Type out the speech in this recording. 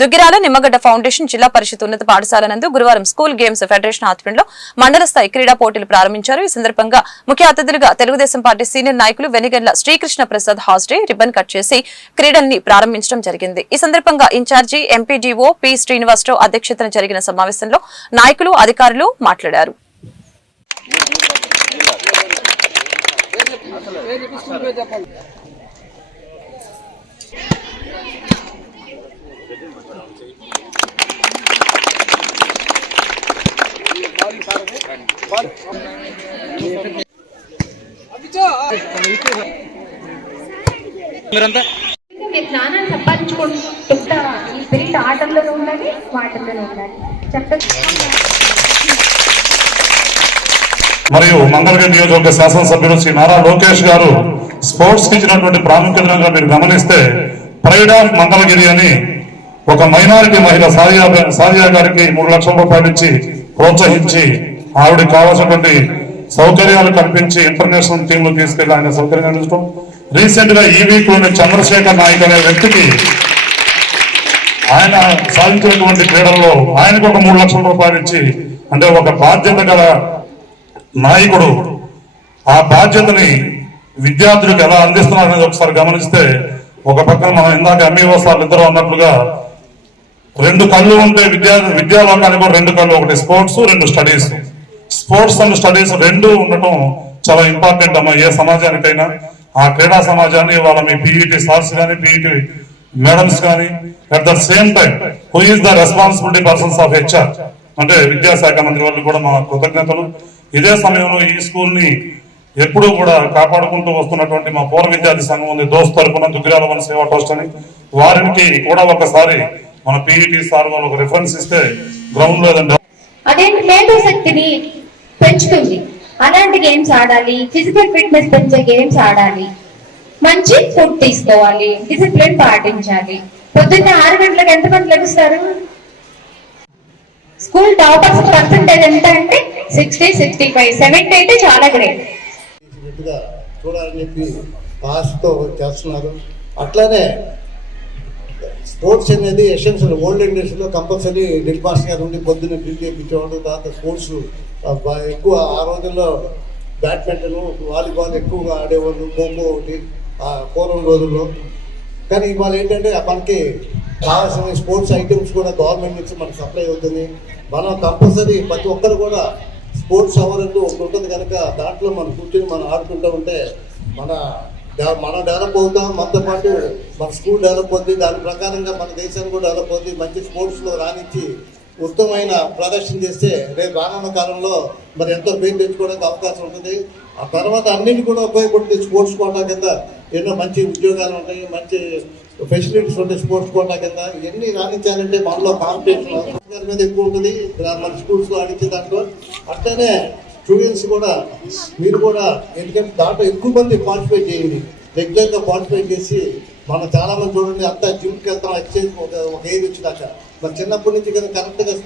Duggirala Nimmagadda foundation జిల్లా పరిషత్ ఉన్నత పాఠశాల నందు గురువారం స్కూల్ గేమ్స్ ఫెడరేషన్ ఆధ్వర్యంలో మండల స్థాయి క్రీడా పోటీలు ప్రారంభించారు. ఈ సందర్భంగా ముఖ్య అతిథులుగా తెలుగుదేశం పార్టీ సీనియర్ నాయకులు వెనిగండ్ల శ్రీకృష్ణ ప్రసాద్ హాస్డే రిబ్బన్ కట్ చేసి క్రీడల్ని ప్రారంభించడం జరిగింది. ఈ సందర్భంగా ఇన్ఛార్జి ఎంపీడీఓ పి శ్రీనివాసరావు అధ్యక్షతన జరిగిన సమావేశంలో నాయకులు అధికారులు మాట్లాడారు. మీరంతా మీరు జ్ఞానాన్ని సంపాదించుకుంటా ఈ స్పిరిట్ ఆటల్లోనూ ఉండాలి వాటిల్లోనూ ఉండాలి చక్కగా మరియు మంగళగిరి నియోజకవర్గ శాసనసభ్యులు శ్రీ నారా లోకేష్ గారు స్పోర్ట్స్కి ఇచ్చినటువంటి ప్రాముఖ్యతగా మీరు గమనిస్తే ప్రైడ్ ఆఫ్ మంగళగిరి అని ఒక మైనారిటీ మహిళ సారియా సారియా గారికి మూడు లక్షల రూపాయలు ఇచ్చి ప్రోత్సహించి ఆవిడకి కావాల్సినటువంటి సౌకర్యాలు కల్పించి ఇంటర్నేషనల్ టీమ్లో తీసుకెళ్ళి ఆయన సౌకర్యం అందించడం రీసెంట్గా ఈ వీక్లోని చంద్రశేఖర్ నాయక్ అనే వ్యక్తికి ఆయన సాధించినటువంటి క్రీడల్లో ఆయనకు ఒక మూడు లక్షల రూపాయలు ఇచ్చి అంటే ఒక బాధ్యత గల నాయకుడు. ఆ బాధ్యతని విద్యార్థులకు ఎలా అందిస్తున్నారు అనేది ఒకసారి గమనిస్తే ఒక పక్కన మనం ఇందాక ఎంఈఓ సార్లు ఇద్దరు అన్నట్లుగా రెండు కళ్ళు ఉంటే విద్యా విద్యాలోకానికి కూడా రెండు కళ్ళు ఒకటి స్పోర్ట్స్ రెండు స్టడీస్. స్పోర్ట్స్ అండ్ స్టడీస్ రెండు ఉండటం చాలా ఇంపార్టెంట్ అమ్మా ఏ సమాజానికైనా. ఆ క్రీడా సమాజాన్ని వాళ్ళ మీ పీఈటీ సార్స్ కానీ పీఈటీ మేడమ్స్ కానీ at the same time who is the responsibility persons of HR అంటే విద్యాశాఖ మంత్రి వాళ్ళు కూడా మా కృతజ్ఞతలు. ఇదే సమయంలో ఈ స్కూల్ని ఎప్పుడూ కూడా కాపాడుకుంటూ వస్తున్నటువంటి మా పూర్వ విద్యార్థి సంఘం ఉంది దోస్త్ తరపున దుగ్గిరాల వన సేవా ట్రస్ట్ అని. వారికి కూడా ఒకసారి మన పీఈటీ సార్ వాళ్ళు ఒక రిఫరెన్స్ ఇస్తే గ్రౌండ్ లేదండి అదేంటి మేధోశక్తిని పెంచుతుంది. అలాంటి గేమ్స్ ఆడాలి ఫిజికల్ ఫిట్నెస్ పెంచే గేమ్స్ ఆడాలి. మంచి ఫుడ్ తీసుకోవాలి డిసిప్లిన్ పాటించాలి. పొద్దున్న ఆరు గంటలకు ఎంత మంది లభిస్తారు స్కూల్ టాపర్స్ పర్సంటేజ్ ఎంత అంటే సిక్స్టీ సిక్స్టీ ఫైవ్ సెవెంటీ అయితే చాలా గ్రేట్ చూడాలని చెప్పి ఆశతో చేస్తున్నారు. అట్లానే స్పోర్ట్స్ అనేది ఎసెన్షియల్ ఓల్డ్ ఇండస్ట్రీలో కంపల్సరీ డ్రిల్ మాస్టర్ గారు ఉండి పొద్దున్న డ్రిల్ చేయించేవాడు తర్వాత స్పోర్ట్స్ ఎక్కువ ఆ రోజుల్లో బ్యాడ్మింటన్ వాలీబాల్ ఎక్కువగా ఆడేవాళ్ళు ఖోఖో ఒకటి పూర్వం రోజుల్లో. కానీ ఇవాళ ఏంటంటే మనకి కావాల్సిన స్పోర్ట్స్ ఐటమ్స్ కూడా గవర్నమెంట్ నుంచి మనకి సప్లై అవుతుంది. మనం కంపల్సరీ ప్రతి ఒక్కరు కూడా స్పోర్ట్స్ అవర్ అంటూ ఒకటి ఉంటుంది కనుక దాంట్లో మనం కూర్చొని మనం ఆడుకుంటూ ఉంటే మన మనం డెవలప్ అవుతాం మనతో పాటు మన స్కూల్ డెవలప్ అవుతుంది దాని ప్రకారంగా మన దేశాన్ని కూడా డెవలప్ అవుతుంది మంచి స్పోర్ట్స్లో రాణించి ఉత్తమమైన ప్రదర్శన చేస్తే రేపు రానున్న కాలంలో మరి ఎంతో పేరు తెచ్చుకోవడానికి అవకాశం ఉంటుంది. ఆ తర్వాత అన్నింటి కూడా ఉపయోగపడుతుంది స్పోర్ట్స్ కోటా కింద. ఎన్నో మంచి ఉద్యోగాలు ఉంటాయి మంచి ఫెసిలిటీస్ ఉంటాయి స్పోర్ట్స్ కోటా కింద. ఇవన్నీ రాణించాలంటే మనలో కాంపిటీషన్ మీద ఎక్కువ ఉంటుంది. మన స్కూల్స్లో ఆడించే దాంట్లో. అట్లనే స్టూడెంట్స్ కూడా మీరు కూడా ఎందుకంటే దాంట్లో ఎక్కువ మంది పార్టిసిపేట్ చేయండి. రెగ్యులర్గా పార్టిసిపేట్ చేసి మనం చాలామంది చూడండి అంతా జిమ్కి వెళ్తాం ఎక్సైజ్ ఒక ఒక ఏజ్ వచ్చినాక. మరి చిన్నప్పటి నుంచి కదా కరెక్ట్గా